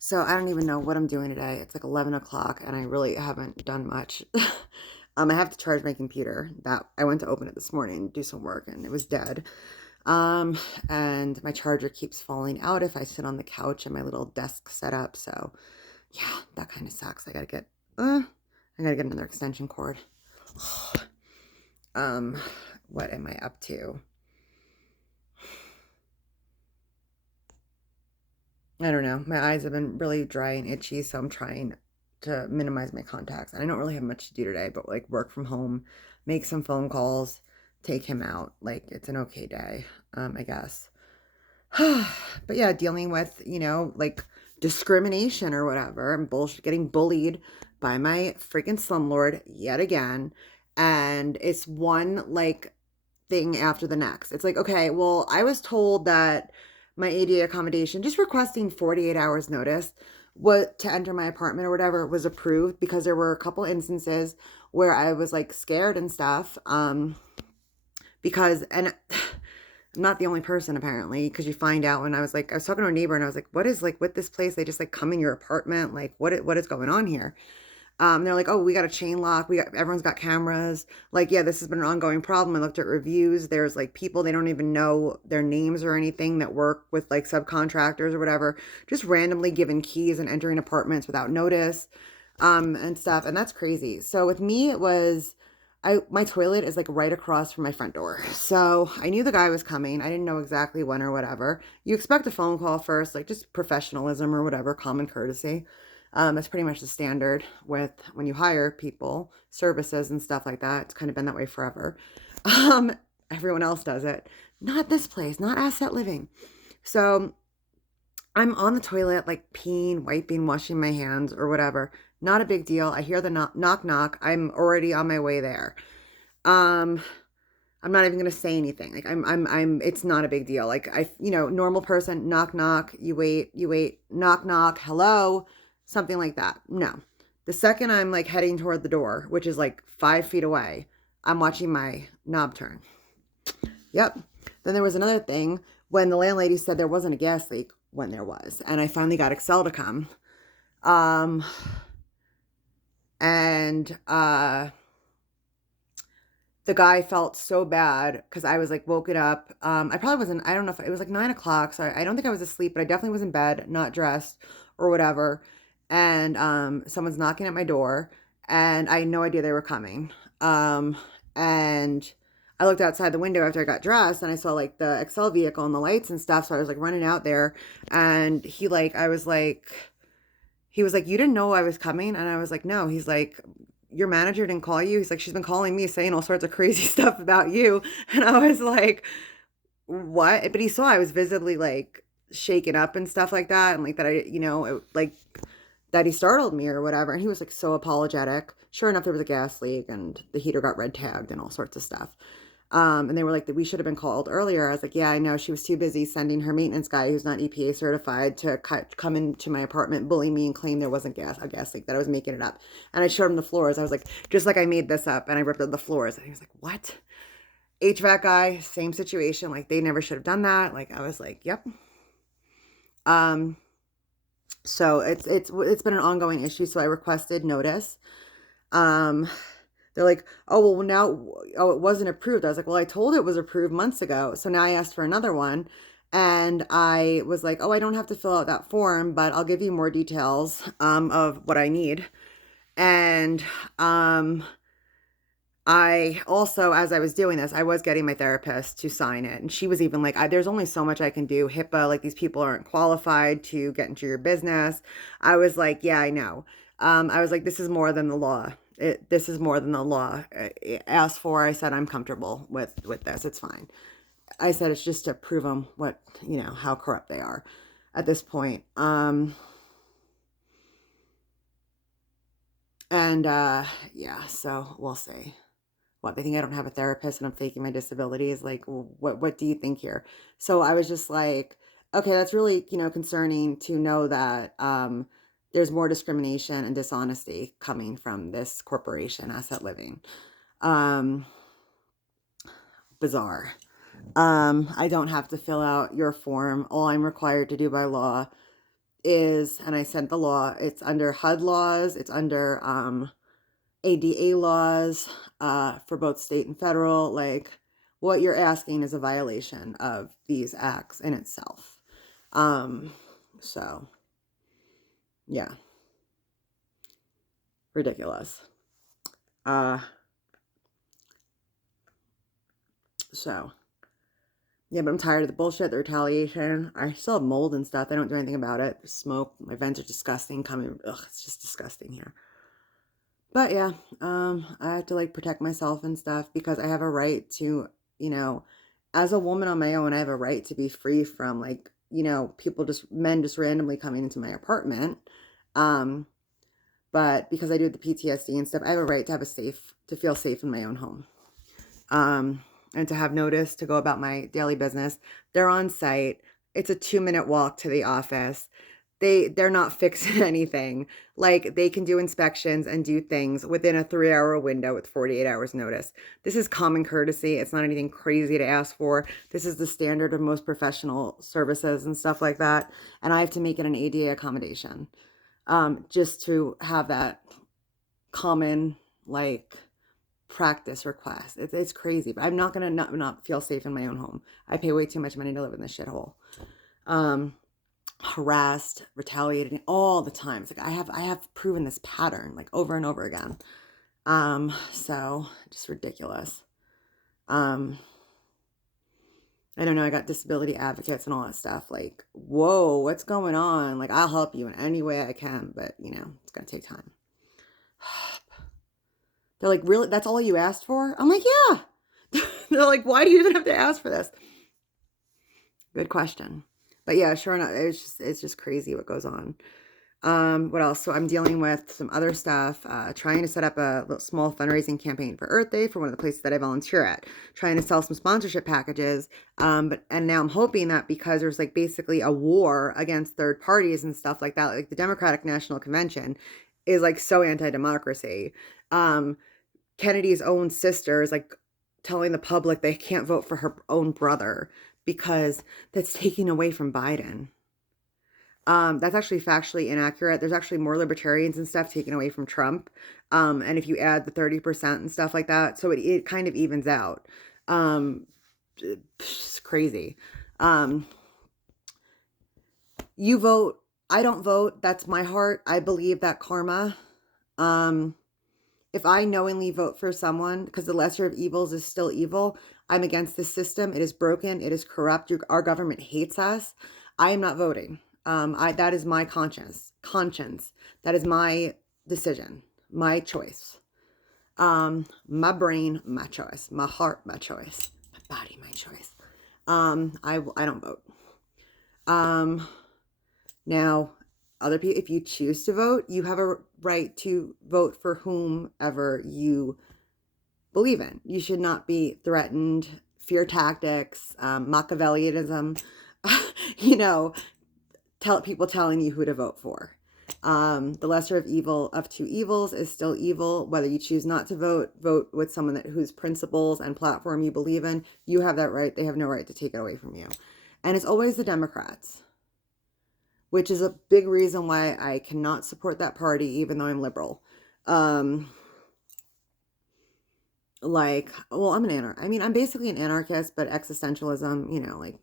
So I don't even know what I'm doing today. It's like 11 o'clock and I really haven't done much. I have to charge my computer. That I went to open it this morning, do some work, and it was dead. Um, and my charger keeps falling out if I sit on the couch and my little desk set up. So yeah, that kind of sucks. I gotta get another extension cord. Um, what am I up to? I don't know. My eyes have been really dry and itchy, so I'm trying to minimize my contacts. And I don't really have much to do today, but like work from home, make some phone calls, take him out. Like it's an okay day, I guess. But yeah, dealing with, like discrimination or whatever. I'm bullshit getting bullied by my freaking slumlord yet again. And it's one like thing after the next. It's like, okay, well, I was told that my ADA accommodation, just requesting 48 hours notice, what to enter my apartment or whatever was approved because there were a couple instances where I was like scared and stuff. Because and I'm not the only person apparently, because you find out when I was talking to a neighbor and I was like, what is like with this place? They just like come in your apartment, like what is going on here? They're like, oh, we got a chain lock. Everyone's got cameras. Like, yeah, this has been an ongoing problem. I looked at reviews. There's like people, they don't even know their names or anything that work with like subcontractors or whatever, just randomly giving keys and entering apartments without notice, and stuff. And that's crazy. So with me, it was, my toilet is like right across from my front door. So I knew the guy was coming. I didn't know exactly when or whatever. You expect a phone call first, like just professionalism or whatever, common courtesy. That's pretty much the standard with when you hire people, services and stuff like that. It's kind of been that way forever. Um, Everyone else does it. Not this place, not asset living. So I'm on the toilet, like peeing, wiping, washing my hands or whatever. Not a big deal. I hear the knock, knock. I'm already on my way there. Um, I'm not even gonna say anything. Like it's not a big deal. Like normal person, knock, knock, you wait, knock, knock, hello, something like that. No. The second I'm like heading toward the door, which is like 5 feet away, I'm watching my knob turn. Yep. Then there was another thing when the landlady said there wasn't a gas leak when there was. And I finally got Excel to come. Um, and the guy felt so bad because I was like woken up. I probably wasn't, I don't know if it was like 9 o'clock. So I don't think I was asleep, but I definitely was in bed, not dressed or whatever. And someone's knocking at my door and I had no idea they were coming. And I looked outside the window after I got dressed and I saw like the Excel vehicle and the lights and stuff. So I was like running out there and he was like, you didn't know I was coming? And I was like, no. He's like, your manager didn't call you? He's like, she's been calling me saying all sorts of crazy stuff about you. And I was like, what? But he saw I was visibly like shaken up and stuff like that. And like that like that he startled me or whatever. And he was like so apologetic. Sure enough, there was a gas leak and the heater got red tagged and all sorts of stuff. And they were like, that we should have been called earlier. I was like, yeah, I know. She was too busy sending her maintenance guy, who's not EPA certified, to come into my apartment, bully me, and claim there wasn't a gas leak, that I was making it up. And I showed him the floors. I was like, just like I made this up, and I ripped up the floors. And he was like, what? HVAC guy, same situation. Like they never should have done that. Like I was like, yep. Um, so it's been an ongoing issue. So I requested notice. Um, they're like, oh, well, now, oh, it wasn't approved. I was like, well, I told it was approved months ago. So now I asked for another one. And I was like, oh, I don't have to fill out that form, but I'll give you more details of what I need. And I also, as I was doing this, I was getting my therapist to sign it. And she was even like, there's only so much I can do. HIPAA, like these people aren't qualified to get into your business. I was like, yeah, I know. I was like, this is more than the law. This is more than the law asks for. I said, I'm comfortable with this. It's fine. I said, it's just to prove them how corrupt they are at this point. And yeah, so we'll see. What, they think I don't have a therapist and I'm faking my disabilities? Like, what do you think here? So I was just like, okay, that's really, concerning to know that there's more discrimination and dishonesty coming from this corporation, Asset Living. Um, Bizarre. I don't have to fill out your form. All I'm required to do by law is, and I sent the law, it's under HUD laws, it's under ADA laws for both state and federal. Like, what you're asking is a violation of these acts in itself. So, yeah, ridiculous. So, yeah, but I'm tired of the bullshit, the retaliation. I still have mold and stuff. They don't do anything about it. There's smoke. My vents are disgusting. Ugh, it's just disgusting here. But yeah, I have to like protect myself and stuff because I have a right to, you know, as a woman on my own, I have a right to be free from like, men just randomly coming into my apartment. Um, but because I do the PTSD and stuff, I have a right to to feel safe in my own home. And to have notice to go about my daily business. They're on site. It's a 2-minute walk to the office. They're not fixing anything. Like, they can do inspections and do things within a 3-hour window with 48 hours notice. This is common courtesy. It's not anything crazy to ask for. This is the standard of most professional services and stuff like that. And I have to make it an ADA accommodation, just to have that common, like, practice request. It's crazy, but I'm not gonna not feel safe in my own home. I pay way too much money to live in this shithole. Harassed, retaliated all the time. It's like I have proven this pattern like over and over again. So just ridiculous. I don't know. I got disability advocates and all that stuff. Like, whoa, what's going on? Like, I'll help you in any way I can, but it's gonna take time. They're like, really? That's all you asked for? I'm like, yeah. They're like, why do you even have to ask for this? Good question. But yeah, sure enough, it's just crazy what goes on. What else? So I'm dealing with some other stuff, trying to set up a small fundraising campaign for Earth Day for one of the places that I volunteer at, trying to sell some sponsorship packages. And now I'm hoping that because there's like basically a war against third parties and stuff like that, like the Democratic National Convention is like so anti-democracy. Kennedy's own sister is like telling the public they can't vote for her own brother because that's taking away from Biden. That's actually factually inaccurate. There's actually more libertarians and stuff taken away from Trump. And if you add the 30% and stuff like that, so it kind of evens out. It's crazy. You vote. I don't vote. That's my heart. I believe that karma. If I knowingly vote for someone, because the lesser of evils is still evil, I'm against this system. It is broken. It is corrupt. Our government hates us. I am not voting. That is my conscience. That is my decision, my choice. My brain, my choice. My heart, my choice. My body, my choice. I don't vote. Now, other people, if you choose to vote, you have a right to vote for whomever you believe in. You should not be threatened. Fear tactics, Machiavellianism, people telling you who to vote for. The lesser of two evils is still evil. Whether you choose not to vote with someone whose principles and platform you believe in. You have that right. They have no right to take it away from you. And it's always the Democrats, which is a big reason why I cannot support that party, even though I'm liberal. I'm basically an anarchist, but existentialism,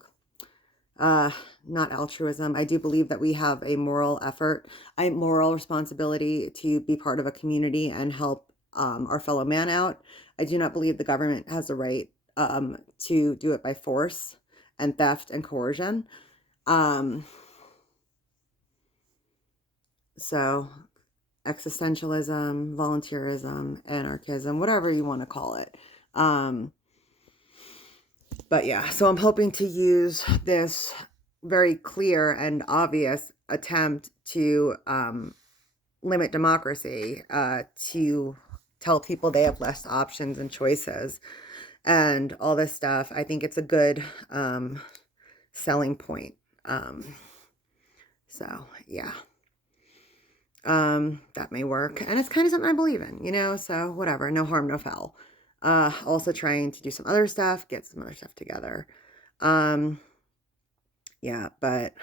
not altruism. I do believe that we have a moral responsibility to be part of a community and help our fellow man out. I do not believe the government has the right to do it by force and theft and coercion. So existentialism, volunteerism, anarchism, whatever you want to call it. But yeah, so I'm hoping to use this very clear and obvious attempt to limit democracy, to tell people they have less options and choices and all this stuff. I think it's a good selling point. So yeah. That may work. And it's kind of something I believe in, so whatever, no harm, no foul. Also trying to do some other stuff, get some other stuff together. Yeah, but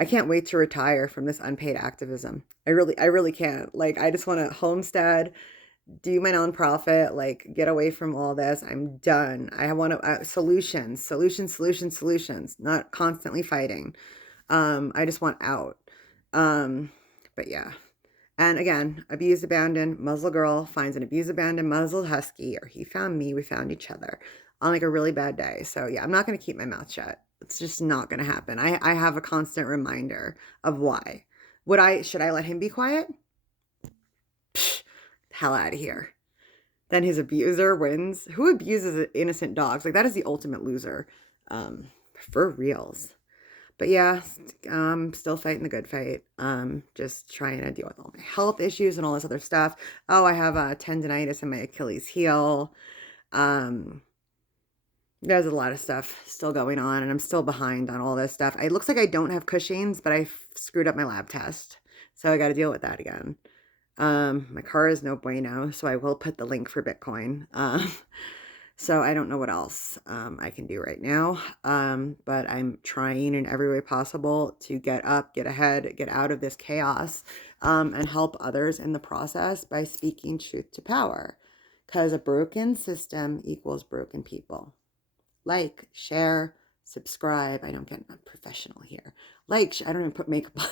I can't wait to retire from this unpaid activism. I really can't. Like, I just want to homestead, do my nonprofit, like get away from all this. I'm done. I want to solutions, not constantly fighting. I just want out. But yeah. And again, abused, abandoned, muzzle girl finds an abused, abandoned, muzzled husky, or he found me, we found each other on like a really bad day. So yeah, I'm not going to keep my mouth shut. It's just not going to happen. I have a constant reminder of why. Should I let him be quiet? Psh, hell out of here. Then his abuser wins. Who abuses innocent dogs? Like, that is the ultimate loser. For reals. But yeah, still fighting the good fight. Just trying to deal with all my health issues and all this other stuff. Oh, I have a tendonitis in my Achilles heel. There's a lot of stuff still going on, and I'm still behind on all this stuff. It looks like I don't have Cushing's, but I screwed up my lab test, so I got to deal with that again. My car is no bueno, so I will put the link for Bitcoin. So I don't know what else I can do right now, but I'm trying in every way possible to get up, get ahead, get out of this chaos, and help others in the process by speaking truth to power, because a broken system equals broken people. Like, share, subscribe. I don't get professional here. Like, I don't even put makeup on.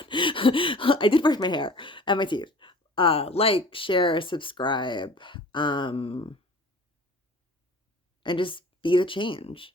I did brush my hair and my teeth. Like, share, subscribe, and just be the change.